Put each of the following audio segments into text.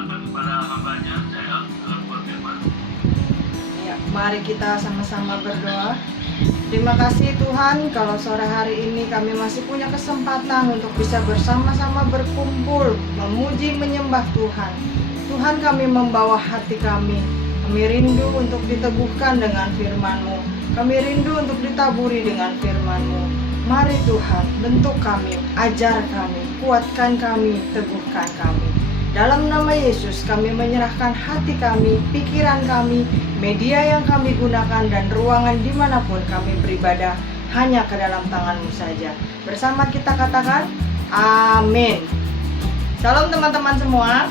katakan kepada hambanya, saya dalam berfirman. Ya, mari kita sama-sama berdoa. Terima kasih Tuhan, kalau sore hari ini kami masih punya kesempatan untuk bisa bersama-sama berkumpul, memuji, menyembah Tuhan. Tuhan, kami membawa hati kami. Kami rindu untuk diteguhkan dengan firman-Mu. Kami rindu untuk ditaburi dengan firman-Mu. Mari Tuhan, bentuk kami, ajar kami, kuatkan kami, teguhkan kami. Dalam nama Yesus kami menyerahkan hati kami, pikiran kami, media yang kami gunakan dan ruangan dimanapun kami beribadah hanya ke dalam tangan-Mu saja. Bersama kita katakan, amin. Shalom teman-teman semua.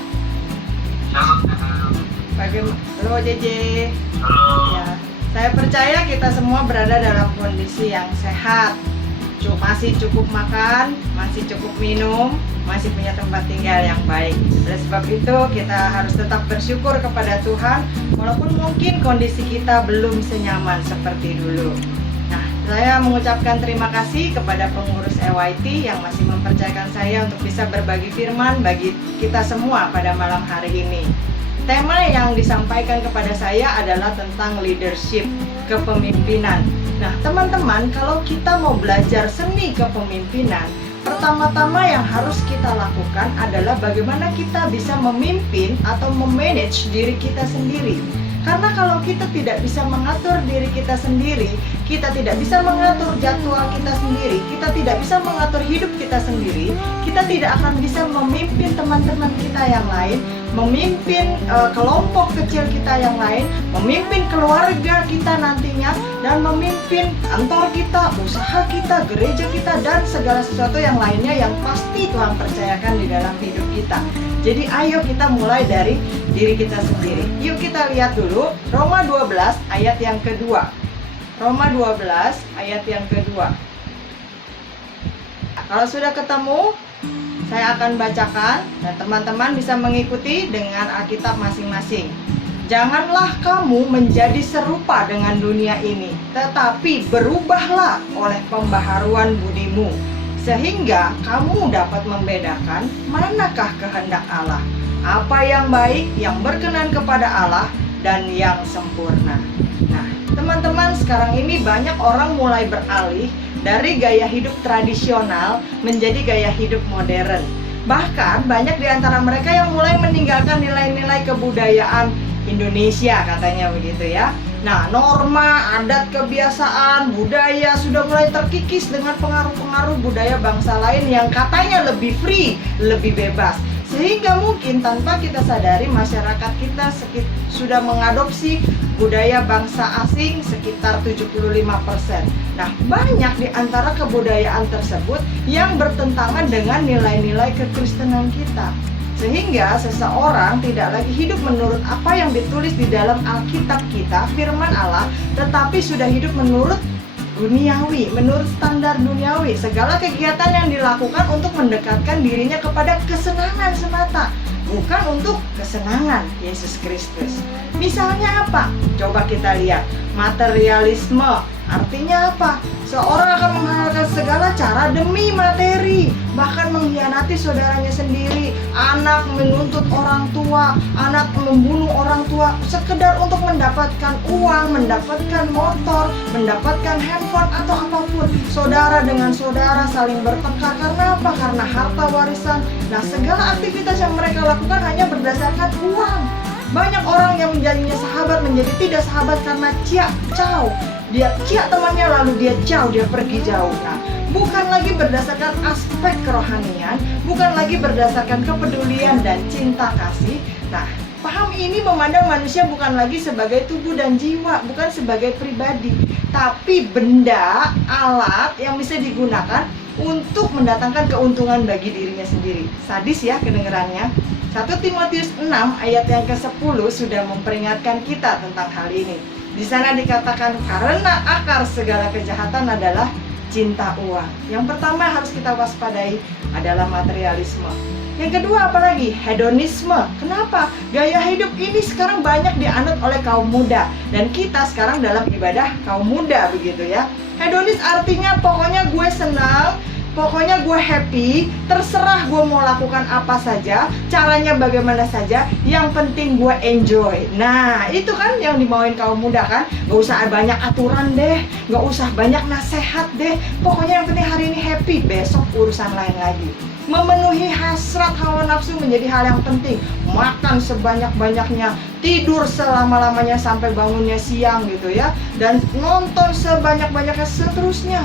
Shalom. Halo JJ. Halo. Ya, saya percaya kita semua berada dalam kondisi yang sehat. Masih cukup makan, masih cukup minum, masih punya tempat tinggal yang baik. Oleh sebab itu kita harus tetap bersyukur kepada Tuhan, walaupun mungkin kondisi kita belum senyaman seperti dulu. Nah, saya mengucapkan terima kasih kepada pengurus EYT yang masih mempercayakan saya untuk bisa berbagi firman bagi kita semua pada malam hari ini. Tema yang disampaikan kepada saya adalah tentang leadership, kepemimpinan. Nah, teman-teman, kalau kita mau belajar seni kepemimpinan, pertama-tama yang harus kita lakukan adalah bagaimana kita bisa memimpin atau memanage diri kita sendiri. Karena kalau kita tidak bisa mengatur diri kita sendiri, kita tidak bisa mengatur jadwal kita sendiri, kita tidak bisa mengatur hidup kita sendiri, kita tidak akan bisa memimpin teman-teman kita yang lain, memimpin kelompok kecil kita yang lain, memimpin keluarga kita nantinya, dan memimpin kantor kita, usaha kita, gereja kita, dan segala sesuatu yang lainnya yang pasti Tuhan percayakan di dalam hidup kita. Jadi ayo kita mulai dari diri kita sendiri. Yuk kita lihat dulu Roma 12 ayat yang kedua. Roma 12 ayat yang kedua. Kalau sudah ketemu, saya akan bacakan dan teman-teman bisa mengikuti dengan Alkitab masing-masing. Janganlah kamu menjadi serupa dengan dunia ini, tetapi berubahlah oleh pembaharuan budimu, sehingga kamu dapat membedakan manakah kehendak Allah, apa yang baik, yang berkenan kepada Allah, dan yang sempurna. Nah, teman-teman, sekarang ini banyak orang mulai beralih dari gaya hidup tradisional menjadi gaya hidup modern. Bahkan banyak di antara mereka yang mulai meninggalkan nilai-nilai kebudayaan Indonesia, katanya begitu ya. Nah, norma, adat, kebiasaan, budaya sudah mulai terkikis dengan pengaruh-pengaruh budaya bangsa lain yang katanya lebih free, lebih bebas. Sehingga mungkin tanpa kita sadari masyarakat kita sudah mengadopsi budaya bangsa asing sekitar 75%. Nah, banyak di antara kebudayaan tersebut yang bertentangan dengan nilai-nilai kekristenan kita. Sehingga seseorang tidak lagi hidup menurut apa yang ditulis di dalam Alkitab kita, firman Allah, tetapi sudah hidup menurut duniawi, menurut standar duniawi. Segala kegiatan yang dilakukan untuk mendekatkan dirinya kepada kesenangan semata, bukan untuk kesenangan Yesus Kristus. Misalnya apa? Coba kita lihat. Materialisme. Artinya apa? Seorang akan menghalalkan segala cara demi materi, bahkan mengkhianati saudaranya sendiri. Anak menuntut orang tua, anak membunuh orang tua sekedar untuk mendapatkan uang, mendapatkan motor, mendapatkan handphone atau apapun. Saudara dengan saudara saling bertengkar karena apa? Karena harta warisan. Nah, segala aktivitas yang mereka lakukan hanya berdasarkan uang. Banyak orang yang menjadinya sahabat menjadi tidak sahabat karena ciak-cau. Dia ciak temannya lalu dia jauh, dia pergi jauh. Nah, bukan lagi berdasarkan aspek kerohanian, bukan lagi berdasarkan kepedulian dan cinta kasih. Nah, paham ini memandang manusia bukan lagi sebagai tubuh dan jiwa, bukan sebagai pribadi, tapi benda, alat yang bisa digunakan untuk mendatangkan keuntungan bagi dirinya sendiri. Sadis ya kedengarannya. 1 Timotius 6 ayat yang ke-10 sudah memperingatkan kita tentang hal ini. Di sana dikatakan karena akar segala kejahatan adalah cinta uang. Yang pertama harus kita waspadai adalah materialisme. Yang kedua apalagi? Hedonisme. Kenapa? Gaya hidup ini sekarang banyak dianut oleh kaum muda, dan kita sekarang dalam ibadah kaum muda begitu ya. Hedonis artinya pokoknya gue senang, Pokoknya gue happy, terserah gue mau lakukan apa saja, caranya bagaimana saja, yang penting gue enjoy. Nah, itu kan yang dimauin kaum muda kan. Gak usah banyak aturan deh, gak usah banyak nasihat deh. Pokoknya yang penting hari ini happy, besok urusan lain lagi. Memenuhi hasrat hawa nafsu menjadi hal yang penting. Makan sebanyak-banyaknya, tidur selama-lamanya sampai bangunnya siang gitu ya, dan nonton sebanyak-banyaknya seterusnya.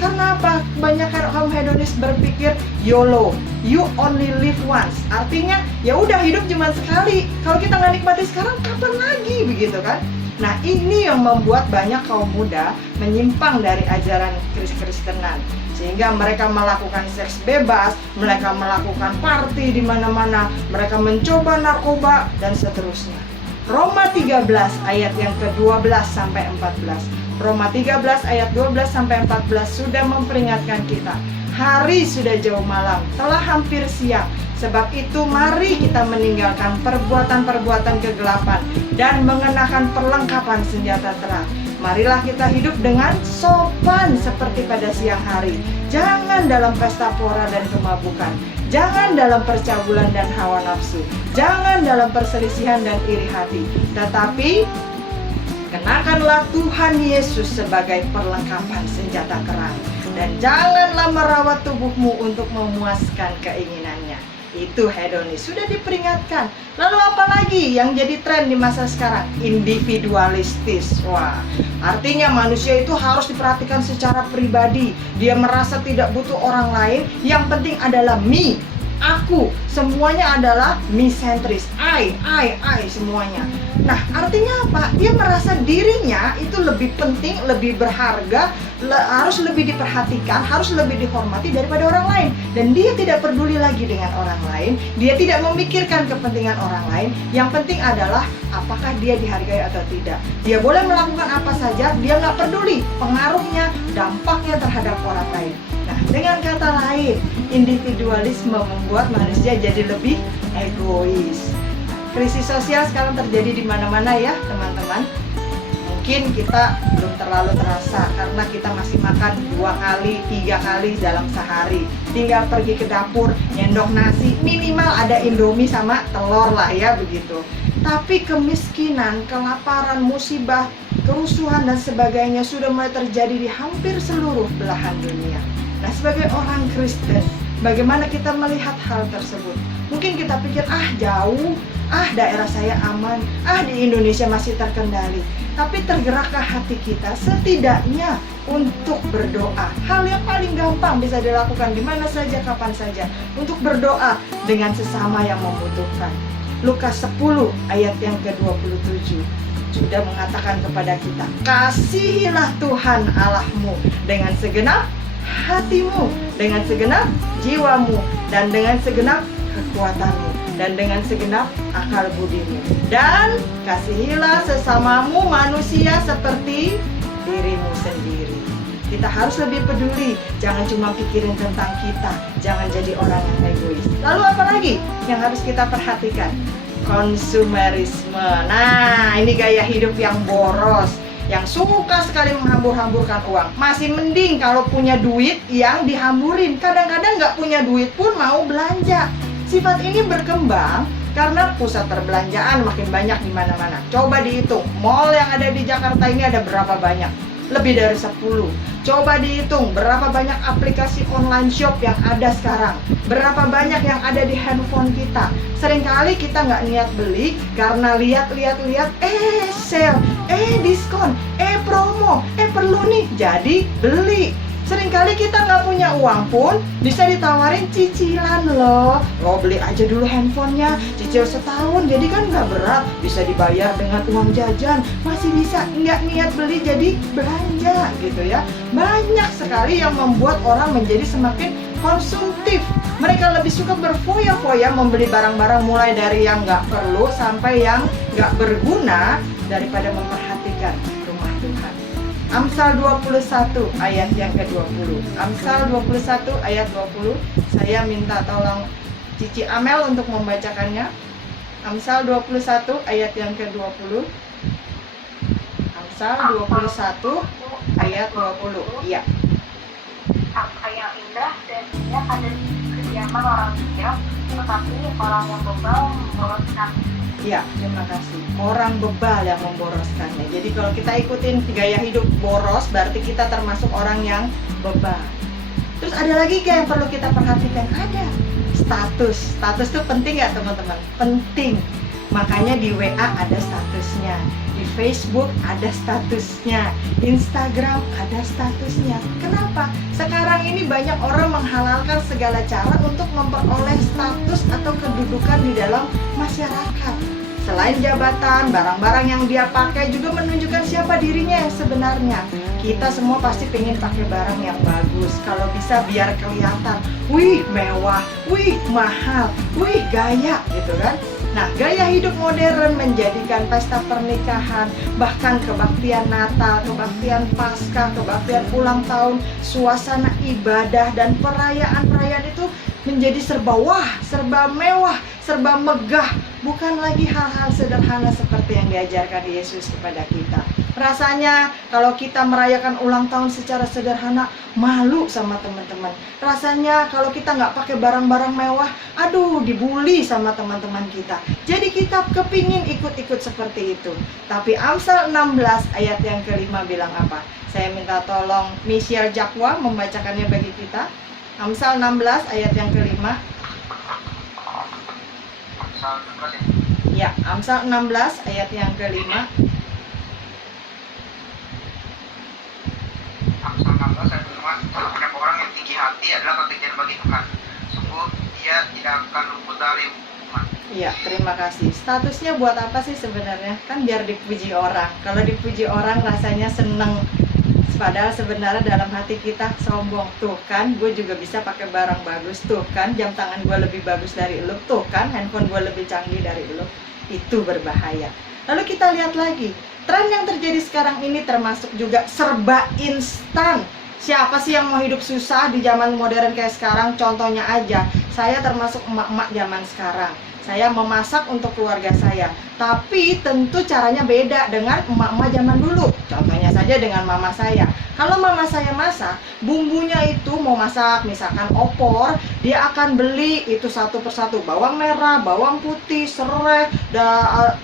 Karena apa? Banyak kaum hedonis berpikir YOLO, you only live once. Artinya ya udah, hidup cuma sekali. Kalau kita nggak nikmati sekarang, kapan lagi, begitu kan? Nah, ini yang membuat banyak kaum muda menyimpang dari ajaran Kristenan, sehingga mereka melakukan seks bebas, mereka melakukan party di mana-mana, mereka mencoba narkoba dan seterusnya. Roma 13 ayat yang ke-12 sampai 14. Roma 13 ayat 12 sampai 14 sudah memperingatkan kita. Hari sudah jauh malam, telah hampir siang. Sebab itu mari kita meninggalkan perbuatan-perbuatan kegelapan dan mengenakan perlengkapan senjata terang. Marilah kita hidup dengan sopan seperti pada siang hari. Jangan dalam pesta pora dan kemabukan. Jangan dalam percabulan dan hawa nafsu. Jangan dalam perselisihan dan iri hati. Tetapi kenakanlah Tuhan Yesus sebagai perlengkapan senjata terang. Dan janganlah merawat tubuhmu untuk memuaskan keinginannya. Itu hedonis, sudah diperingatkan. Lalu apa lagi yang jadi tren di masa sekarang? Individualistis. Wah, artinya manusia itu harus diperhatikan secara pribadi. Dia merasa tidak butuh orang lain. Yang penting adalah me, aku. Semuanya adalah me sentris. I semuanya. Nah, artinya apa? Dia merasa dirinya itu lebih penting, lebih berharga, harus lebih diperhatikan, harus lebih dihormati daripada orang lain. Dan dia tidak peduli lagi dengan orang lain. Dia tidak memikirkan kepentingan orang lain. Yang penting adalah apakah dia dihargai atau tidak. Dia boleh melakukan apa saja, dia nggak peduli pengaruhnya, dampaknya terhadap orang lain. Nah, dengan kata lain, individualisme membuat manusia jadi lebih egois. Krisis sosial sekarang terjadi di mana-mana ya teman-teman. Mungkin kita belum terlalu terasa karena kita masih makan 2 kali, 3 kali dalam sehari. Tinggal pergi ke dapur, nyendok nasi, minimal ada Indomie sama telur lah ya, begitu. Tapi kemiskinan, kelaparan, musibah, kerusuhan dan sebagainya sudah mulai terjadi di hampir seluruh belahan dunia. Nah, sebagai orang Kristen, bagaimana kita melihat hal tersebut? Mungkin kita pikir, jauh, daerah saya aman, di Indonesia masih terkendali. Tapi tergerakkah hati kita setidaknya untuk berdoa? Hal yang paling gampang bisa dilakukan di mana saja, kapan saja, untuk berdoa dengan sesama yang membutuhkan. Lukas 10 ayat yang ke-27 sudah mengatakan kepada kita, kasihilah Tuhan Allahmu dengan segenap hatimu, dengan segenap jiwamu, dan dengan segenap kekuatanmu, dan dengan segenap akal budimu. Dan kasihilah sesamamu manusia seperti dirimu sendiri. Kita harus lebih peduli, jangan cuma pikirin tentang kita, jangan jadi orang yang egois. Lalu apa lagi yang harus kita perhatikan? Konsumerisme. Nah, ini gaya hidup yang boros, yang suka sekali menghambur-hamburkan uang. Masih mending kalau punya duit yang dihamburin. Kadang-kadang nggak punya duit pun mau belanja. Sifat ini berkembang karena pusat perbelanjaan makin banyak di mana-mana. Coba dihitung, mall yang ada di Jakarta ini ada berapa banyak? Lebih dari 10. Coba dihitung berapa banyak aplikasi online shop yang ada sekarang. Berapa banyak yang ada di handphone kita. Seringkali kita nggak niat beli karena lihat, sale, diskon, promo, perlu nih, jadi beli. Seringkali kita nggak punya uang pun bisa ditawarin cicilan loh. Beli aja dulu handphonenya, cicil setahun, jadi kan nggak berat, bisa dibayar dengan uang jajan, masih bisa nggak niat beli jadi belanja gitu ya. Banyak sekali yang membuat orang menjadi semakin konsumtif. Mereka lebih suka berfoya-foya membeli barang-barang mulai dari yang nggak perlu sampai yang nggak berguna daripada memperhatikan rumah Tuhan. Amsal 21 ayat yang ke-20. Amsal 21 ayat 20. Saya minta tolong Cici Amel untuk membacakannya. Amsal 21 ayat yang ke-20. Amsal 21 ayat 20. Iya. apa yang indah dan indah ada di kediaman orang bijak, tetapi orang yang bebal memboroskan. Ya, terima kasih. Orang bebal yang memboroskannya. Jadi kalau kita ikutin gaya hidup boros, berarti kita termasuk orang yang bebal. Terus ada lagi yang perlu kita perhatikan, ada status. Status itu penting nggak teman-teman? Penting. Makanya di WA ada statusnya, di Facebook ada statusnya, Instagram ada statusnya. Kenapa? Sekarang ini banyak orang menghalalkan segala cara untuk memperoleh status atau kedudukan di dalam masyarakat. Selain jabatan, barang-barang yang dia pakai juga menunjukkan siapa dirinya yang sebenarnya. Kita semua pasti pengen pakai barang yang bagus. Kalau bisa biar kelihatan, wih mewah, wih mahal, wih gaya gitu kan. Nah, gaya hidup modern menjadikan pesta pernikahan, bahkan kebaktian Natal, kebaktian Paskah, kebaktian ulang tahun, suasana ibadah dan perayaan-perayaan itu menjadi serba wah, serba mewah, serba megah. Bukan lagi hal-hal sederhana seperti yang diajarkan Yesus kepada kita. Rasanya kalau kita merayakan ulang tahun secara sederhana, malu sama teman-teman. Rasanya kalau kita nggak pakai barang-barang mewah, aduh dibully sama teman-teman kita. Jadi kita kepingin ikut-ikut seperti itu. Tapi Amsal 16 ayat yang kelima bilang apa? Saya minta tolong Michelle Jakwa membacakannya bagi kita. Amsal 16 ayat yang kelima. Amsal 16 ya? Ya, Amsal 16 ayat yang kelima. Amsal 16 ayat 5, setiap orang yang tinggi hati adalah kekejian bagi Tuhan. Sungguh dia tidak akan luput dari hukuman. Iya, terima kasih. Statusnya buat apa sih sebenarnya? Kan biar dipuji orang. Kalau dipuji orang rasanya seneng. Padahal sebenarnya dalam hati kita sombong. Tuh kan, gue juga bisa pakai barang bagus. Tuh kan, jam tangan gue lebih bagus dari lu. Tuh kan, handphone gue lebih canggih dari lu. Itu berbahaya. Lalu kita lihat lagi, tren yang terjadi sekarang ini termasuk juga serba instan. Siapa sih yang mau hidup susah di zaman modern kayak sekarang? Contohnya aja, saya termasuk emak-emak zaman sekarang. Saya memasak untuk keluarga saya, tapi tentu caranya beda dengan emak-emak zaman dulu. Contohnya saja dengan mama saya. Kalau mama saya masak, bumbunya itu mau masak misalkan opor, dia akan beli itu satu persatu, bawang merah, bawang putih, serai,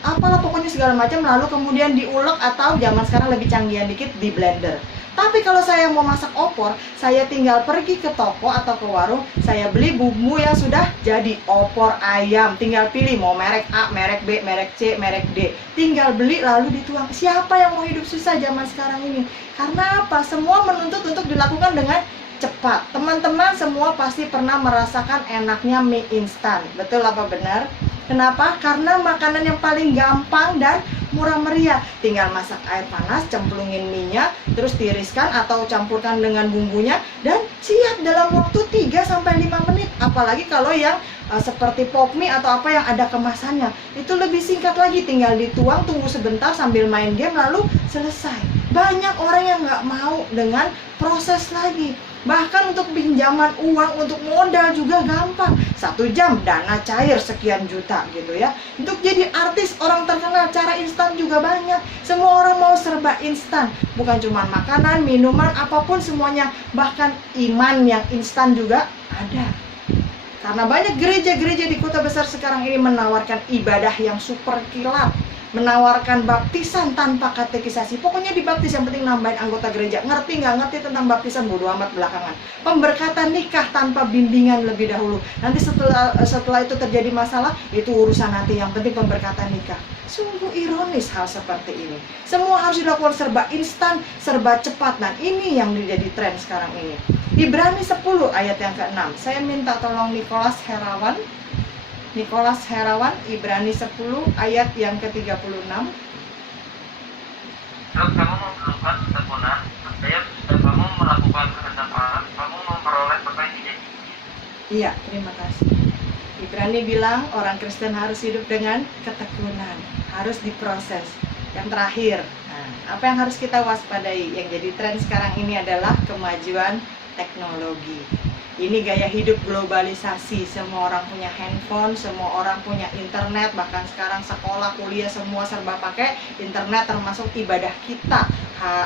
apalah pokoknya segala macam, lalu kemudian diulek atau zaman sekarang lebih canggihan dikit di blender. Tapi kalau saya mau masak opor, saya tinggal pergi ke toko atau ke warung, saya beli bumbu yang sudah jadi opor ayam. Tinggal pilih mau merek A, merek B, merek C, merek D. Tinggal beli lalu dituang. Siapa yang mau hidup susah zaman sekarang ini? Karena apa? Semua menuntut untuk dilakukan dengan cepat. Teman-teman semua pasti pernah merasakan enaknya mie instan. Betul apa benar? Kenapa? Karena makanan yang paling gampang dan murah meriah. Tinggal masak air panas, cemplungin mie-nya, terus tiriskan atau campurkan dengan bumbunya, dan siap dalam waktu 3-5 menit. Apalagi kalau yang seperti pop mie atau apa yang ada kemasannya, itu lebih singkat lagi, tinggal dituang, tunggu sebentar sambil main game, lalu selesai. Banyak orang yang nggak mau dengan proses lagi. Bahkan untuk pinjaman uang, untuk modal juga gampang. 1 jam dana cair sekian juta gitu ya. Untuk jadi artis, orang terkenal, cara instan juga banyak. Semua orang mau serba instan. Bukan cuma makanan, minuman, apapun semuanya. Bahkan iman yang instan juga ada. Karena banyak gereja-gereja di kota besar sekarang ini menawarkan ibadah yang super kilat, menawarkan baptisan tanpa katekisasi. Pokoknya dibaptis, yang penting nambahin anggota gereja. Ngerti nggak ngerti tentang baptisan, bodo amat belakangan. Pemberkatan nikah tanpa bimbingan lebih dahulu. Nanti setelah itu terjadi masalah, itu urusan nanti. Yang penting pemberkatan nikah. Sungguh ironis hal seperti ini. Semua harus dilakukan serba instan, serba cepat. Dan ini yang menjadi tren sekarang ini. Ibrani 10 ayat yang ke-6. Saya minta tolong Nicholas Herawan. Nicholas Herawan, Ibrani 10 ayat yang ke-36. Sebab kamu memerlukan ketekunan, supaya sesudah kamu melakukan kehendak Allah, kamu memperoleh apa yang dijanjikan. Iya, terima kasih. Ibrani bilang orang Kristen harus hidup dengan ketekunan, harus diproses. Yang terakhir, apa yang harus kita waspadai? Yang jadi tren sekarang ini adalah kemajuan teknologi. Ini gaya hidup globalisasi, semua orang punya handphone, semua orang punya internet, bahkan sekarang sekolah, kuliah, semua serba pakai internet, termasuk ibadah kita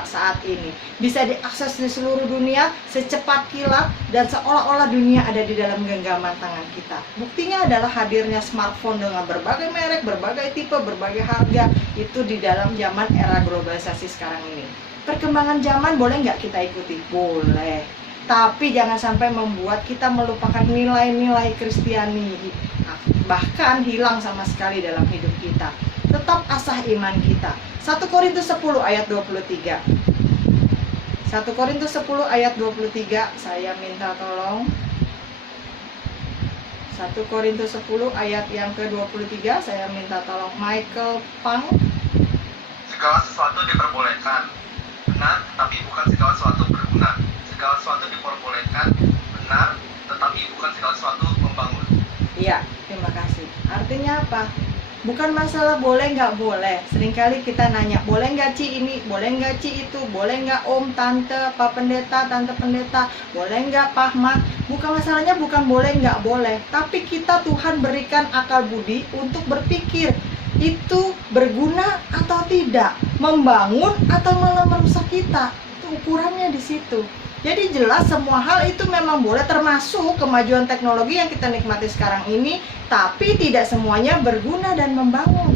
saat ini. Bisa diakses di seluruh dunia secepat kilat dan seolah-olah dunia ada di dalam genggaman tangan kita. Buktinya adalah hadirnya smartphone dengan berbagai merek, berbagai tipe, berbagai harga, itu di dalam zaman era globalisasi sekarang ini. Perkembangan zaman boleh nggak kita ikuti? Boleh. Tapi jangan sampai membuat kita melupakan nilai-nilai Kristiani, bahkan hilang sama sekali dalam hidup kita. Tetap asah iman kita. 1 Korintus 10 ayat 23. 1 Korintus 10 ayat 23, saya minta tolong. 1 Korintus 10 ayat yang ke-23, saya minta tolong Michael Pang. Segala sesuatu diperbolehkan, benar, tetapi bukan segala sesuatu berguna. Segala sesuatu diperbolehkan, benar, tetapi bukan segala sesuatu membangun. Iya, terima kasih. Artinya apa? Bukan masalah boleh nggak boleh. Seringkali kita nanya, boleh nggak Ci ini, boleh nggak Ci itu, boleh nggak Om, Tante, Pak Pendeta, Tante Pendeta, boleh nggak Pak Mah. Bukan masalahnya bukan boleh nggak boleh, tapi kita Tuhan berikan akal budi untuk berpikir itu berguna atau tidak, membangun atau malah merusak kita. Itu ukurannya di situ. Jadi jelas semua hal itu memang boleh, termasuk kemajuan teknologi yang kita nikmati sekarang ini, tapi tidak semuanya berguna dan membangun.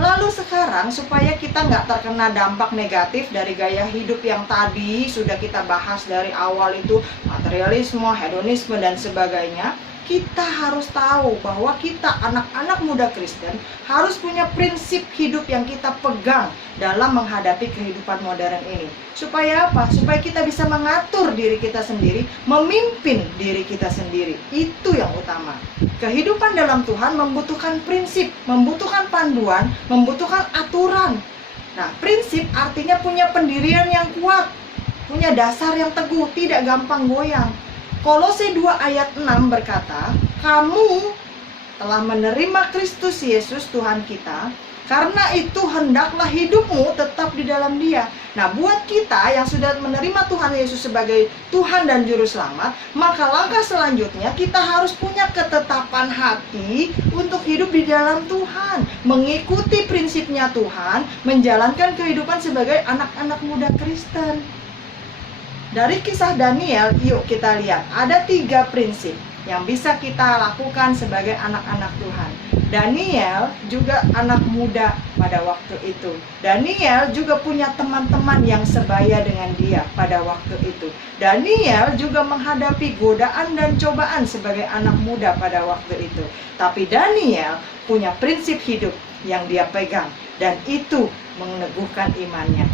Lalu sekarang supaya kita nggak terkena dampak negatif dari gaya hidup yang tadi sudah kita bahas dari awal, itu materialisme, hedonisme dan sebagainya, kita harus tahu bahwa kita anak-anak muda Kristen harus punya prinsip hidup yang kita pegang dalam menghadapi kehidupan modern ini. Supaya apa? Supaya kita bisa mengatur diri kita sendiri, memimpin diri kita sendiri. Itu yang utama. Kehidupan dalam Tuhan membutuhkan prinsip, membutuhkan panduan, membutuhkan aturan. Nah, prinsip artinya punya pendirian yang kuat, punya dasar yang teguh, tidak gampang goyang. Kolose 2 ayat 6 berkata, kamu telah menerima Kristus Yesus Tuhan kita, karena itu hendaklah hidupmu tetap di dalam Dia. Nah, buat kita yang sudah menerima Tuhan Yesus sebagai Tuhan dan Juru Selamat, maka langkah selanjutnya kita harus punya ketetapan hati untuk hidup di dalam Tuhan, mengikuti prinsipnya Tuhan, menjalankan kehidupan sebagai anak-anak muda Kristen. Dari kisah Daniel, yuk kita lihat, ada 3 prinsip yang bisa kita lakukan sebagai anak-anak Tuhan. Daniel juga anak muda pada waktu itu. Daniel juga punya teman-teman yang sebaya dengan dia pada waktu itu. Daniel juga menghadapi godaan dan cobaan sebagai anak muda pada waktu itu. Tapi Daniel punya prinsip hidup yang dia pegang, dan itu meneguhkan imannya.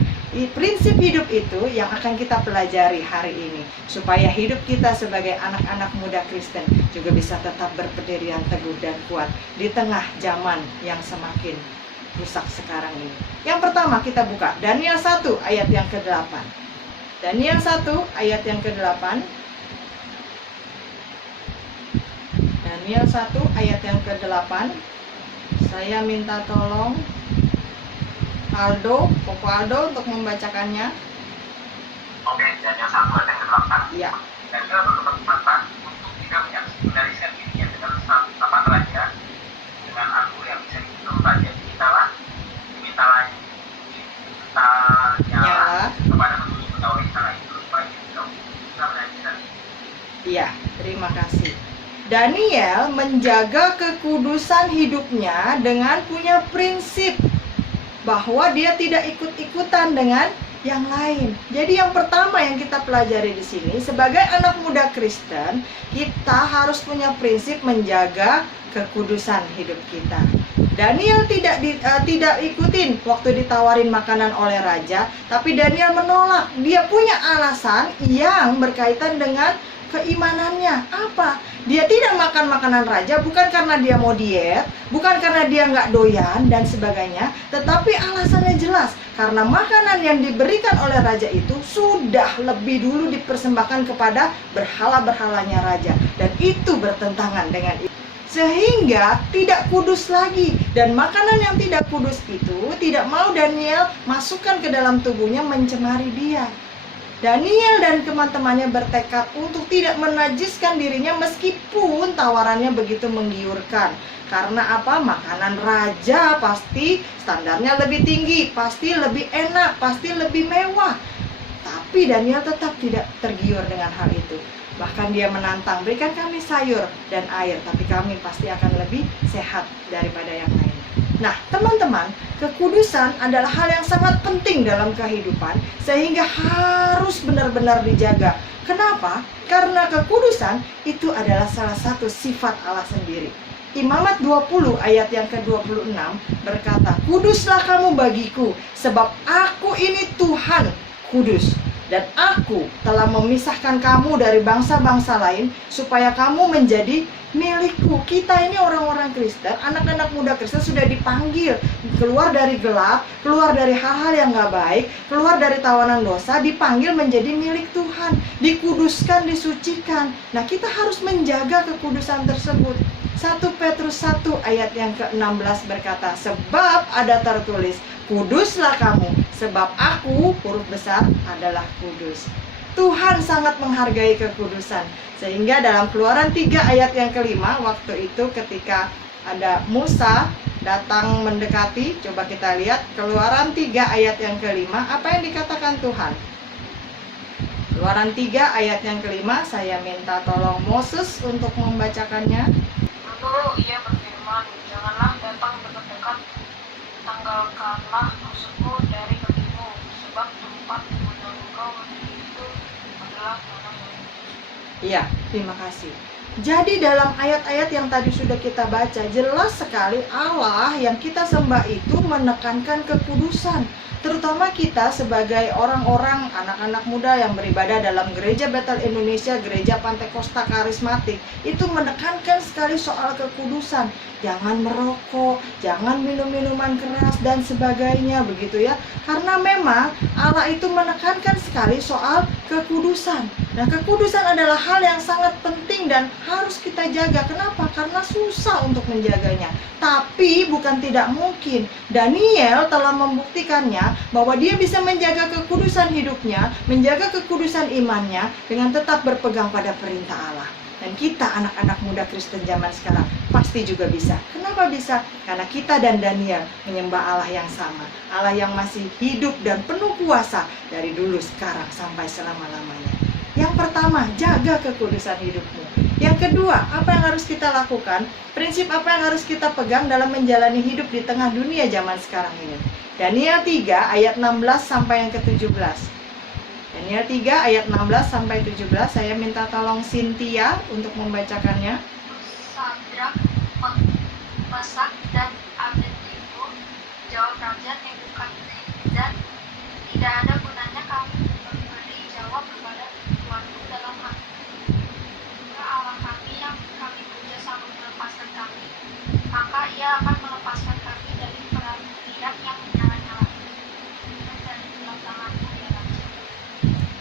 Prinsip hidup itu yang akan kita pelajari hari ini, supaya hidup kita sebagai anak-anak muda Kristen juga bisa tetap berpendirian teguh dan kuat di tengah zaman yang semakin rusak sekarang ini. Yang pertama kita buka Daniel 1 ayat yang ke-8. Daniel 1 ayat yang ke-8. Daniel 1 ayat yang ke-8. Saya minta tolong Aldo, Koko Aldo untuk membacakannya. Oke, Daniel 1 ayat yang ke-8. Iya. Daniel berkesempatan untuk tidak menyaksikan dirinya dengan sapaan raja, dengan aku yang bisa dihitung raja dimintalah nyala kepada petunjuk pegawai istana itu supaya tidak bisa menyaksikan. Iya, terima kasih. Daniel menjaga kekudusan hidupnya dengan punya prinsip bahwa dia tidak ikut-ikutan dengan yang lain. Jadi yang pertama yang kita pelajari di sini, sebagai anak muda Kristen, kita harus punya prinsip menjaga kekudusan hidup kita. Daniel tidak ikutin waktu ditawarin makanan oleh raja, tapi Daniel menolak. Dia punya alasan yang berkaitan dengan keimanannya. Apa? Dia tidak makan makanan raja bukan karena dia mau diet, bukan karena dia nggak doyan dan sebagainya, tetapi alasannya jelas, karena makanan yang diberikan oleh raja itu sudah lebih dulu dipersembahkan kepada berhala-berhalanya raja, dan itu bertentangan dengan itu. Sehingga tidak kudus lagi, dan makanan yang tidak kudus itu tidak mau Daniel masukkan ke dalam tubuhnya, mencemari dia. Daniel dan teman-temannya bertekad untuk tidak menajiskan dirinya meskipun tawarannya begitu menggiurkan. Karena apa? Makanan raja pasti standarnya lebih tinggi, pasti lebih enak, pasti lebih mewah. Tapi Daniel tetap tidak tergiur dengan hal itu. Bahkan dia menantang, berikan kami sayur dan air, tapi kami pasti akan lebih sehat daripada yang lain. Nah, teman-teman, kekudusan adalah hal yang sangat penting dalam kehidupan, sehingga harus benar-benar dijaga. Kenapa? Karena kekudusan itu adalah salah satu sifat Allah sendiri. Imamat 20 ayat yang ke-26 berkata, "Kuduslah kamu bagiku, sebab aku ini Tuhan kudus. Dan aku telah memisahkan kamu dari bangsa-bangsa lain supaya kamu menjadi milikku." Kita ini orang-orang Kristen, anak-anak muda Kristen sudah dipanggil keluar dari gelap, keluar dari hal-hal yang gak baik, keluar dari tawanan dosa, dipanggil menjadi milik Tuhan, dikuduskan, disucikan. Nah, kita harus menjaga kekudusan tersebut. 1 Petrus 1 ayat yang ke-16 berkata, "Sebab ada tertulis, kuduslah kamu, sebab aku," huruf besar, "adalah kudus." Tuhan sangat menghargai kekudusan. Sehingga dalam Keluaran 3 ayat yang ke-5, waktu itu ketika ada Musa datang mendekati, coba kita lihat Keluaran 3 ayat yang ke-5, apa yang dikatakan Tuhan? Keluaran 3 ayat yang ke-5, saya minta tolong Moses untuk membacakannya. Lalu ia berfirman, "Janganlah datang dekat-dekat, tanggalkanlah musuhmu dari bagimu, sebab tempat di mana engkau berdiri itu adalah tanah yang kudus." Iya, terima kasih. Jadi dalam ayat-ayat yang tadi sudah kita baca, jelas sekali Allah yang kita sembah itu menekankan kekudusan. Terutama kita sebagai orang-orang anak-anak muda yang beribadah dalam Gereja Bethel Indonesia, Gereja Pantekosta Karismatik, itu menekankan sekali soal kekudusan. Jangan merokok, jangan minum minuman keras dan sebagainya, begitu ya. Karena memang Allah itu menekankan sekali soal kekudusan. Nah, kekudusan adalah hal yang sangat penting dan harus kita jaga. Kenapa? Karena susah untuk menjaganya. Tapi bukan tidak mungkin. Daniel telah membuktikannya bahwa dia bisa menjaga kekudusan hidupnya, menjaga kekudusan imannya dengan tetap berpegang pada perintah Allah. Dan kita anak-anak muda Kristen zaman sekarang pasti juga bisa. Kenapa bisa? Karena kita dan Daniel menyembah Allah yang sama. Allah yang masih hidup dan penuh kuasa dari dulu, sekarang, sampai selama-lamanya. Yang pertama, jaga kekudusan hidupmu. Yang kedua, apa yang harus kita lakukan? Prinsip apa yang harus kita pegang dalam menjalani hidup di tengah dunia zaman sekarang ini? Daniel 3 ayat 16 sampai yang ke-17. Daniel 3 ayat 16 sampai 17. Saya minta tolong Cynthia untuk membacakannya. Sadrak, Mesak, dan Abednego jawab Raja Nebukadnezar, "Tidak ada gunanya kami memberi jawab kepada Tuanku dalam hati. Jika Allah kami yang kami puja sanggup melepaskan kami, maka ia akan melepaskan kami dari peradilan yang menyala-nyala dan dari dalam tanganmu, ya Raja."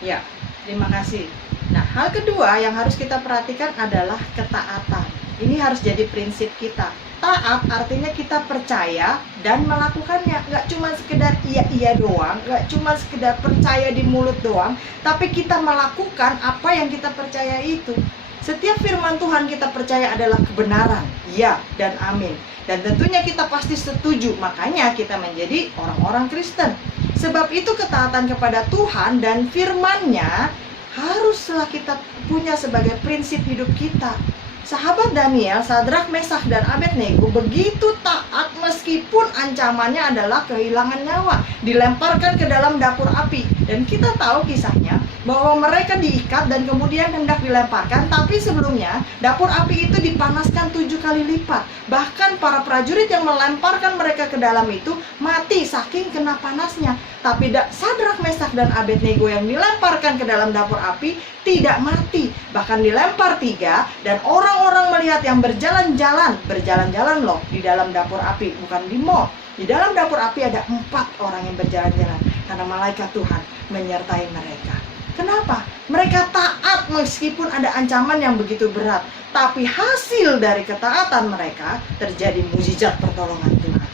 Ya, terima kasih. Nah, hal kedua yang harus kita perhatikan adalah ketaatan. Ini harus jadi prinsip kita. Taat artinya kita percaya dan melakukannya. Nggak cuma sekedar iya-iya doang, nggak cuma sekedar percaya di mulut doang, tapi kita melakukan apa yang kita percaya itu. Setiap firman Tuhan kita percaya adalah kebenaran, ya dan amin. Dan tentunya kita pasti setuju, makanya kita menjadi orang-orang Kristen. Sebab itu ketaatan kepada Tuhan dan firman-Nya haruslah kita punya sebagai prinsip hidup kita. Sahabat Daniel, Sadrak, Mesak, dan Abednego begitu taat meskipun ancamannya adalah kehilangan nyawa, dilemparkan ke dalam dapur api. Dan kita tahu kisahnya bahwa mereka diikat dan kemudian hendak dilemparkan, tapi sebelumnya dapur api itu dipanaskan 7 kali lipat. Bahkan para prajurit yang melemparkan mereka ke dalam itu mati saking kena panasnya. Tapi Sadrak, Mesak, dan Abednego yang dilemparkan ke dalam dapur api tidak mati, bahkan dilempar 3. Dan orang-orang melihat yang berjalan-jalan loh di dalam dapur api, bukan di mall. Di dalam dapur api ada 4 orang yang berjalan-jalan karena malaikat Tuhan menyertai mereka. Kenapa? Mereka taat meskipun ada ancaman yang begitu berat, tapi hasil dari ketaatan mereka terjadi mukjizat pertolongan Tuhan.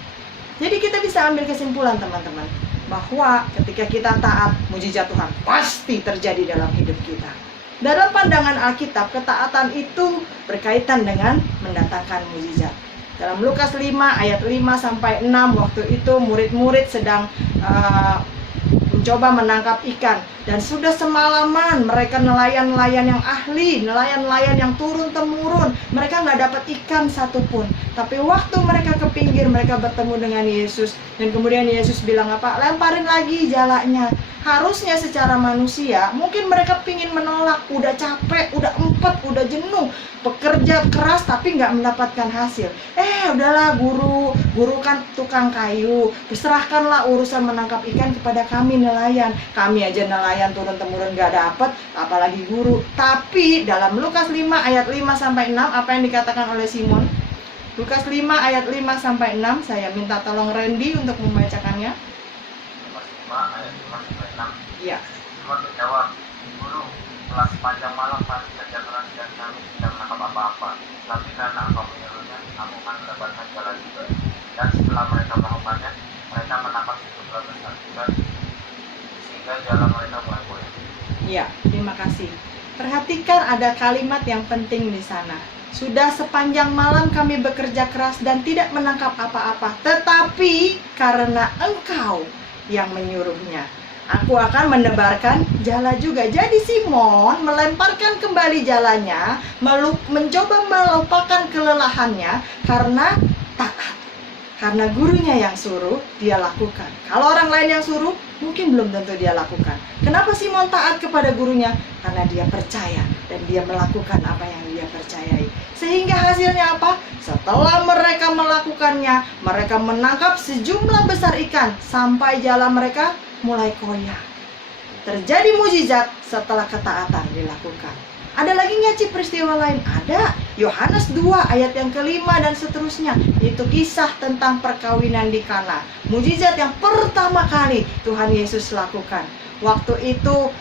Jadi kita bisa ambil kesimpulan, teman-teman, bahwa ketika kita taat, mujizat Tuhan pasti terjadi dalam hidup kita. Dalam pandangan Alkitab, ketaatan itu berkaitan dengan mendatangkan mujizat. Dalam Lukas 5 ayat 5-6, waktu itu murid-murid sedang mencoba menangkap ikan, dan sudah semalaman mereka nelayan-nelayan yang ahli, nelayan-nelayan yang turun-temurun, mereka nggak dapat ikan satupun. Tapi waktu mereka ke pinggir, mereka bertemu dengan Yesus, dan kemudian Yesus bilang apa? Lemparin lagi jalanya. Harusnya secara manusia mungkin mereka pingin menolak, udah capek, udah empet, udah jenuh, bekerja keras tapi nggak mendapatkan hasil. Udahlah guru kan tukang kayu, serahkanlah urusan menangkap ikan kepada kami nelayan. Kami aja nelayan turun-temurun nggak dapet, apalagi guru. Tapi dalam Lukas 5 ayat 5-6, apa yang dikatakan oleh Simon? Lukas 5 ayat 5-6, saya minta tolong Randy untuk membacakannya. Lukas 5 ayat 5-6. Iya. Simon menjawab, Guru, telah sepanjang malam kami kerja keras dan kami tidak menangkap apa-apa. Tapi karena Engkau menyuruhnya, kamu akan mendapatkan jala juga. Dan setelah mereka melakukannya, mereka menangkap sejumlah besar ikan, sehingga jala mereka mulai goyah. Iya, terima kasih. Perhatikan ada kalimat yang penting di sana. Sudah sepanjang malam kami bekerja keras dan tidak menangkap apa-apa, tetapi karena Engkau yang menyuruhnya, aku akan menebarkan jala juga. Jadi Simon melemparkan kembali jalanya, mencoba melupakan kelelahannya karena taat. Karena gurunya yang suruh, dia lakukan. Kalau orang lain yang suruh, mungkin belum tentu dia lakukan. Kenapa Simon taat kepada gurunya? Karena dia percaya dan dia melakukan apa yang dia percayai. Sehingga hasilnya apa? Setelah mereka melakukannya, mereka menangkap sejumlah besar ikan sampai jala mereka mulai koyak. Terjadi mujizat setelah ketaatan dilakukan. Ada lagi nggak Ci peristiwa lain? Ada. Yohanes 2 ayat yang kelima dan seterusnya. Itu kisah tentang perkawinan di Kana. Mujizat yang pertama kali Tuhan Yesus lakukan. Waktu itu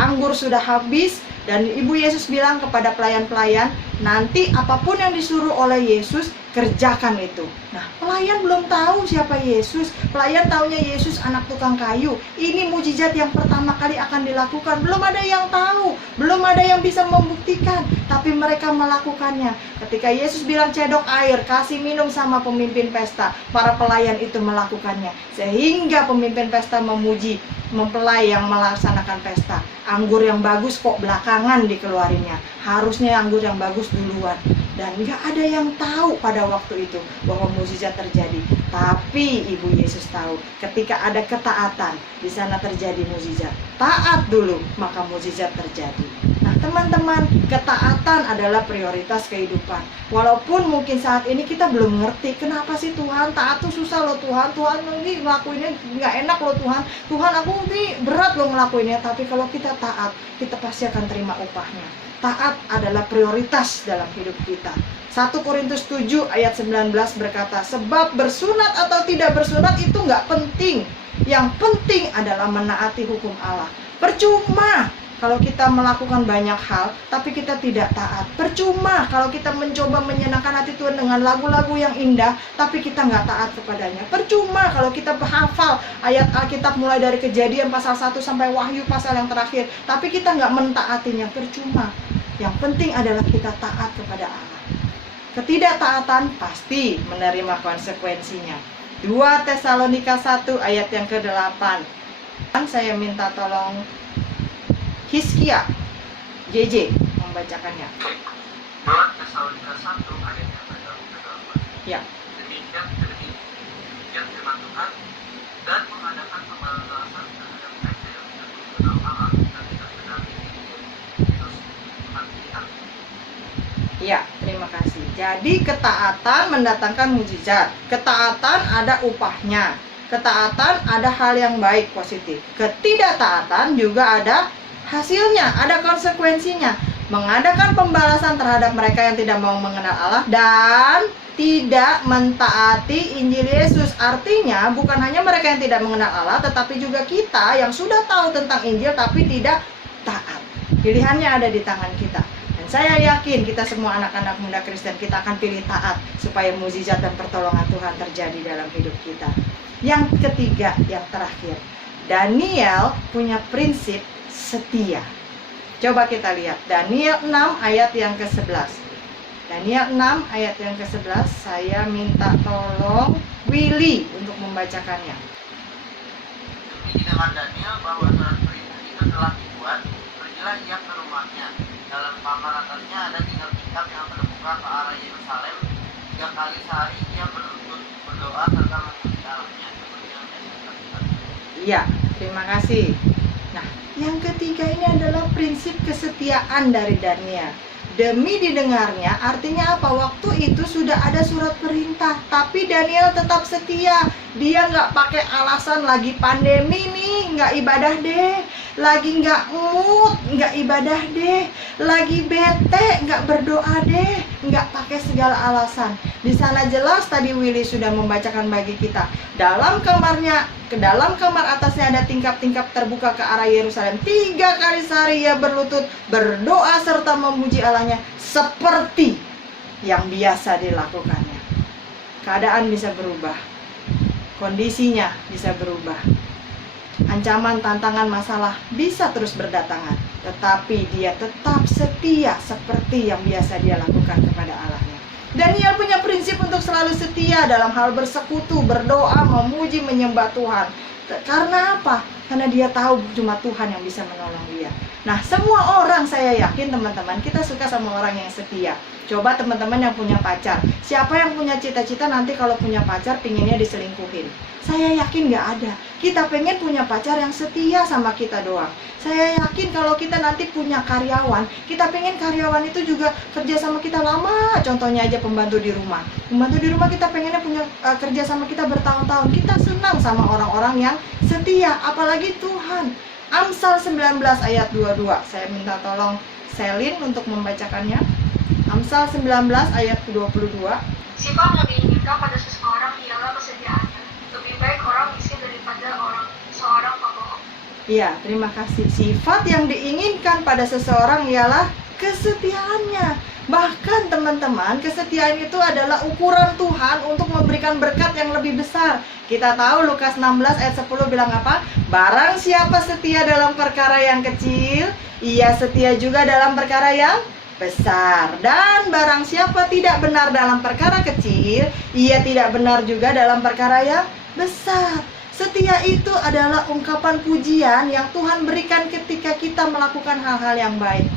anggur sudah habis dan Ibu Yesus bilang kepada pelayan-pelayan, nanti apapun yang disuruh oleh Yesus, kerjakan itu. Nah, pelayan belum tahu siapa Yesus. Pelayan taunya Yesus anak tukang kayu. Ini mujizat yang pertama kali akan dilakukan. Belum ada yang tahu, belum ada yang bisa membuktikan, tapi mereka melakukannya. Ketika Yesus bilang cedok air, kasih minum sama pemimpin pesta, para pelayan itu melakukannya. Sehingga pemimpin pesta memuji mempelai yang melaksanakan pesta. Anggur yang bagus kok belakangan dikeluarinnya. Harusnya anggur yang bagus duluan. Dan nggak ada yang tahu pada waktu itu bahwa mujizat terjadi. Tapi Ibu Yesus tahu ketika ada ketaatan, di sana terjadi mujizat. Taat dulu, maka mujizat terjadi. Nah teman-teman, ketaatan adalah prioritas kehidupan. Walaupun mungkin saat ini kita belum ngerti, kenapa sih Tuhan, taat tuh susah loh Tuhan. Tuhan ini ngelakuinnya nggak enak loh Tuhan. Tuhan aku ini berat loh ngelakuinnya. Tapi kalau kita taat, kita pasti akan terima upahnya. Taat adalah prioritas dalam hidup kita. 1 Korintus 7 ayat 19 berkata, sebab bersunat atau tidak bersunat itu nggak penting. Yang penting adalah menaati hukum Allah. Percuma kalau kita melakukan banyak hal, tapi kita tidak taat. Percuma kalau kita mencoba menyenangkan hati Tuhan dengan lagu-lagu yang indah, tapi kita nggak taat kepadanya. Percuma kalau kita hafal ayat Alkitab mulai dari Kejadian pasal 1 sampai Wahyu pasal yang terakhir, tapi kita nggak mentaatinya. Percuma. Yang penting adalah kita taat kepada Allah. Ketidaktaatan pasti menerima konsekuensinya. 2 Tesalonika 1 ayat yang ke-8. Saya minta tolong Hiskia JJ membacakannya. 2 Tesalonika 1 ayat yang ke-8. Ya. Demikian firman Tuhan, dan mengadakan pembalasan terhadap mereka yang tidak mengenal Allah dan tidak mengenali Yesus Tuhan kita. Ya, terima kasih. Jadi ketaatan mendatangkan mujizat. Ketaatan ada upahnya. Ketaatan ada hal yang baik positif. Ketidaktaatan juga ada hasilnya, ada konsekuensinya. Mengadakan pembalasan terhadap mereka yang tidak mau mengenal Allah dan tidak mentaati Injil Yesus. Artinya bukan hanya mereka yang tidak mengenal Allah, tetapi juga kita yang sudah tahu tentang Injil tapi tidak taat. Pilihannya ada di tangan kita. Dan Saya yakin kita semua anak-anak muda Kristen, kita akan pilih taat supaya mukjizat dan pertolongan Tuhan terjadi dalam hidup kita. Yang ketiga, yang terakhir, Daniel punya prinsip setia. Coba kita lihat Daniel 6 ayat yang ke-11. Daniel 6 ayat yang ke-11, saya minta tolong Willy untuk membacakannya. Demi dengan Daniel bahwa surat perintah itu telah dibuat, pergilah ia ke rumahnya. Dalam kamar atasnya ada tingkap yang terbuka ke arah Yerusalem. 3 kali sehari ia berdoa serta memuji Allahnya, seperti yang saya katakan. Iya, terima kasih. Nah, yang ketiga ini adalah prinsip kesetiaan dari Daniel. Demi didengarnya, artinya apa? Waktu itu sudah ada surat perintah, tapi Daniel tetap setia. Dia nggak pakai alasan lagi pandemi nih, nggak ibadah deh. Lagi nggak mood, nggak ibadah deh. Lagi bete, nggak berdoa deh. Nggak pakai segala alasan. Di sana jelas tadi Willy sudah membacakan bagi kita. Dalam kamarnya, ke dalam kamar atasnya ada tingkap-tingkap terbuka ke arah Yerusalem. 3 kali sehari ia berlutut, berdoa serta memuji Allahnya seperti yang biasa dilakukannya. Keadaan bisa berubah, kondisinya bisa berubah, ancaman, tantangan, masalah bisa terus berdatangan, tetapi dia tetap setia seperti yang biasa dia lakukan kepada Allahnya. Daniel punya prinsip untuk selalu setia dalam hal bersekutu, berdoa, memuji, menyembah Tuhan. Karena apa? Karena dia tahu cuma Tuhan yang bisa menolong dia. Nah, semua orang, saya yakin teman-teman, kita suka sama orang yang setia. Coba teman-teman yang punya pacar, siapa yang punya cita-cita nanti kalau punya pacar pinginnya diselingkuhin? Saya yakin nggak ada. Kita pengen punya pacar yang setia sama kita doang. Saya yakin kalau kita nanti punya karyawan, kita pengen karyawan itu juga kerja sama kita lama. Contohnya aja pembantu di rumah. Pembantu di rumah kita pengennya punya kerja sama kita bertahun-tahun. Kita senang sama orang-orang yang setia, apalagi Tuhan. Amsal 19 ayat 22. Saya minta tolong Selin untuk membacakannya. Amsal 19 ayat 22. Sifat yang diinginkan pada seseorang ialah kesetiaannya. Lebih baik orang miskin daripada seorang pembohong. Iya, terima kasih. Sifat yang diinginkan pada seseorang ialah kesetiaannya. Bahkan teman-teman, kesetiaan itu adalah ukuran Tuhan untuk memberikan berkat yang lebih besar. Kita tahu Lukas 16 ayat 10 bilang apa? Barang siapa setia dalam perkara yang kecil, ia setia juga dalam perkara yang besar. Dan barang siapa tidak benar dalam perkara kecil, ia tidak benar juga dalam perkara yang besar. Setia itu adalah ungkapan pujian yang Tuhan berikan ketika kita melakukan hal-hal yang baik.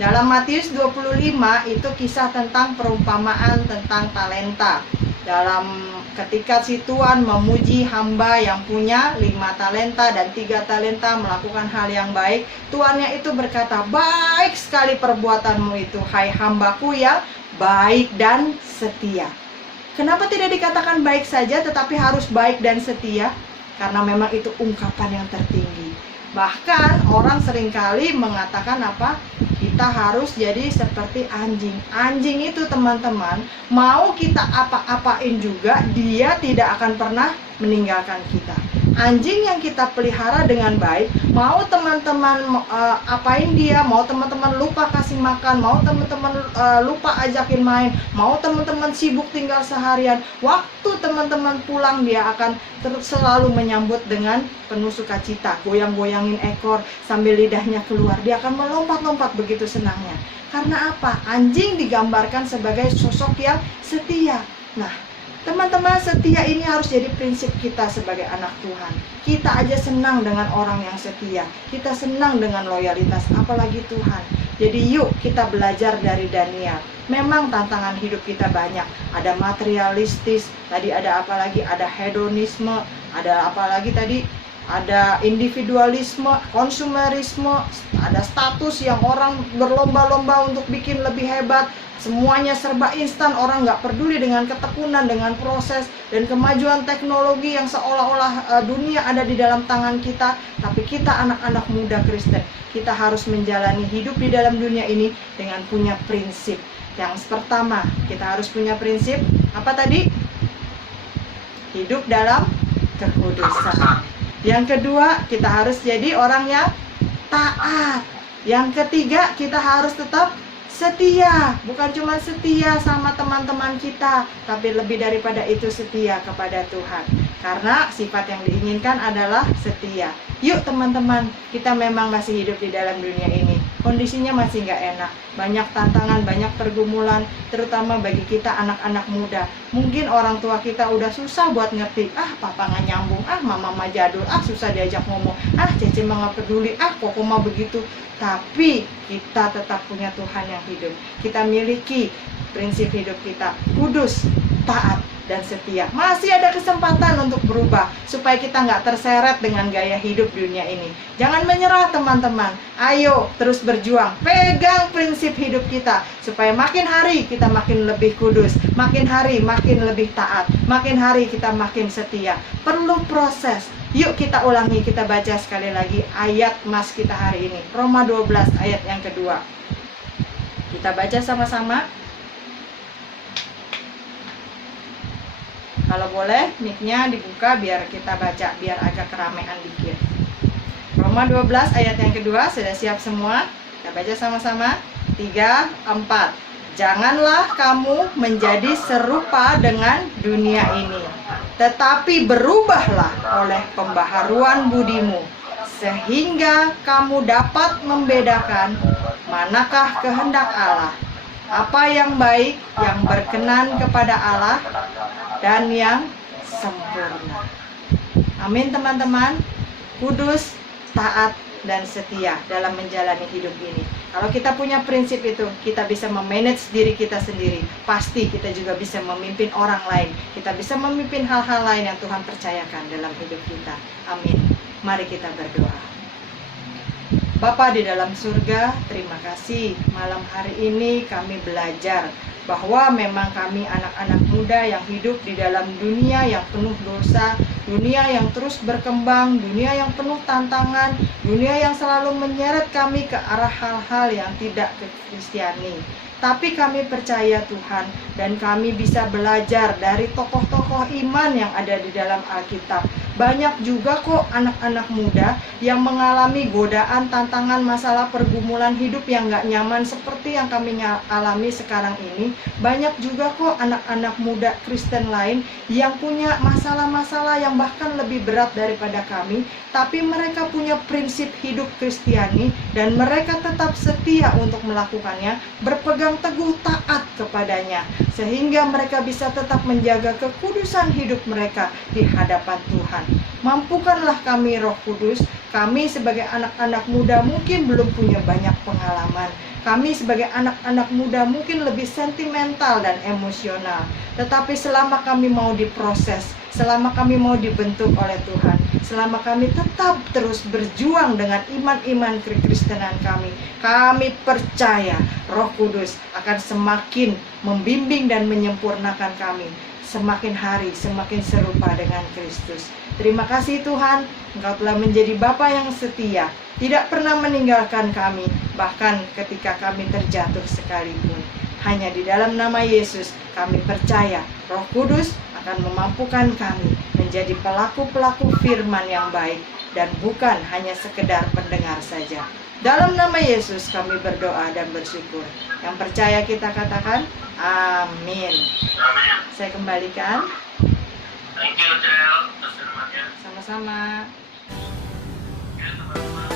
Dalam Matius 25 itu kisah tentang perumpamaan tentang talenta. Dalam ketika si Tuan memuji hamba yang punya 5 talenta dan 3 talenta melakukan hal yang baik, tuannya itu berkata, baik sekali perbuatanmu itu, hai hambaku yang baik dan setia. Kenapa tidak dikatakan baik saja tetapi harus baik dan setia? Karena memang itu ungkapan yang tertinggi. Bahkan orang seringkali mengatakan apa? Kita harus jadi seperti anjing. Anjing itu teman-teman, mau kita apa-apain juga, dia tidak akan pernah meninggalkan kita. Anjing yang kita pelihara dengan baik, mau teman-teman apain dia, mau teman-teman lupa kasih makan, mau teman-teman lupa ajakin main, mau teman-teman sibuk tinggal seharian, waktu teman-teman pulang dia akan selalu menyambut dengan penuh sukacita, goyang-goyangin ekor sambil lidahnya keluar, dia akan melompat-lompat begitu senangnya. Karena apa? Anjing digambarkan sebagai sosok yang setia. Nah, teman-teman, setia ini harus jadi prinsip kita sebagai anak Tuhan. Kita aja senang dengan orang yang setia. Kita senang dengan loyalitas, apalagi Tuhan. Jadi yuk kita belajar dari Daniel. Memang tantangan hidup kita banyak. Ada materialistis, tadi ada apa lagi? Ada hedonisme, ada apa lagi tadi? Ada individualisme, konsumerisme, ada status yang orang berlomba-lomba untuk bikin lebih hebat. Semuanya serba instan, orang nggak peduli dengan ketekunan, dengan proses dan kemajuan teknologi yang seolah-olah dunia ada di dalam tangan kita. Tapi kita anak-anak muda Kristen, kita harus menjalani hidup di dalam dunia ini dengan punya prinsip. Yang pertama, kita harus punya prinsip, apa tadi? Hidup dalam kekudusan. Yang kedua, kita harus jadi orang yang taat. Yang ketiga, kita harus tetap setia, bukan cuma setia sama teman-teman kita, tapi lebih daripada itu setia kepada Tuhan. Karena sifat yang diinginkan adalah setia. Yuk teman-teman, kita memang masih hidup di dalam dunia ini. Kondisinya masih nggak enak, banyak tantangan, banyak pergumulan, terutama bagi kita anak-anak muda. Mungkin orang tua kita udah susah buat ngerti, papa nggak nyambung, mama mah jadul, susah diajak ngomong, cece mah nggak peduli, koko mah begitu. Tapi kita tetap punya Tuhan yang hidup. Kita miliki prinsip hidup kita, kudus, taat, dan setia. Masih ada kesempatan untuk berubah, supaya kita nggak terseret dengan gaya hidup dunia ini. Jangan menyerah teman-teman. Ayo terus berjuang, pegang prinsip hidup kita, supaya makin hari kita makin lebih kudus, makin hari makin lebih taat, makin hari kita makin setia. Perlu proses. Yuk kita ulangi, kita baca sekali lagi ayat mas kita hari ini, Roma 12 ayat yang kedua. Kita baca sama-sama. Kalau boleh mic-nya dibuka biar kita baca, biar agak keramaian dikit. Roma 12 ayat yang kedua, sudah siap semua? Kita baca sama-sama. 3, 4. Janganlah kamu menjadi serupa dengan dunia ini, tetapi berubahlah oleh pembaharuan budimu, sehingga kamu dapat membedakan manakah kehendak Allah, apa yang baik, yang berkenan kepada Allah, dan yang sempurna. Amin teman-teman. Kudus, taat, dan setia dalam menjalani hidup ini. Kalau kita punya prinsip itu, kita bisa memanage diri kita sendiri. Pasti kita juga bisa memimpin orang lain. Kita bisa memimpin hal-hal lain yang Tuhan percayakan dalam hidup kita. Amin. Mari kita berdoa. Bapa di dalam surga, terima kasih malam hari ini kami belajar bahwa memang kami anak-anak muda yang hidup di dalam dunia yang penuh dosa, dunia yang terus berkembang, dunia yang penuh tantangan, dunia yang selalu menyeret kami ke arah hal-hal yang tidak Kristiani. Tapi kami percaya Tuhan, dan kami bisa belajar dari tokoh-tokoh iman yang ada di dalam Alkitab. Banyak juga kok anak-anak muda yang mengalami godaan, tantangan, masalah, pergumulan hidup yang gak nyaman seperti yang kami alami sekarang ini. Banyak juga kok anak-anak muda Kristen lain yang punya masalah-masalah yang bahkan lebih berat daripada kami. Tapi mereka punya prinsip hidup Kristiani, dan mereka tetap setia untuk melakukannya, berpegang teguh taat kepadanya, sehingga mereka bisa tetap menjaga kekudusan hidup mereka di hadapan Tuhan. Mampukanlah kami Roh Kudus, kami sebagai anak-anak muda mungkin belum punya banyak pengalaman. Kami sebagai anak-anak muda mungkin lebih sentimental dan emosional. Tetapi selama kami mau diproses, selama kami mau dibentuk oleh Tuhan, selama kami tetap terus berjuang dengan iman-iman kekristenan kami percaya Roh Kudus akan semakin membimbing dan menyempurnakan kami. Semakin hari semakin serupa dengan Kristus. Terima kasih Tuhan, Engkau telah menjadi Bapa yang setia, tidak pernah meninggalkan kami, bahkan ketika kami terjatuh sekalipun. Hanya di dalam nama Yesus kami percaya Roh Kudus akan memampukan kami menjadi pelaku-pelaku firman yang baik, dan bukan hanya sekedar pendengar saja. Dalam nama Yesus kami berdoa dan bersyukur. Yang percaya kita katakan amin. Saya kembalikan. Thank you, Del. Atas firman-Nya. Sama-sama. Ya, teman-teman.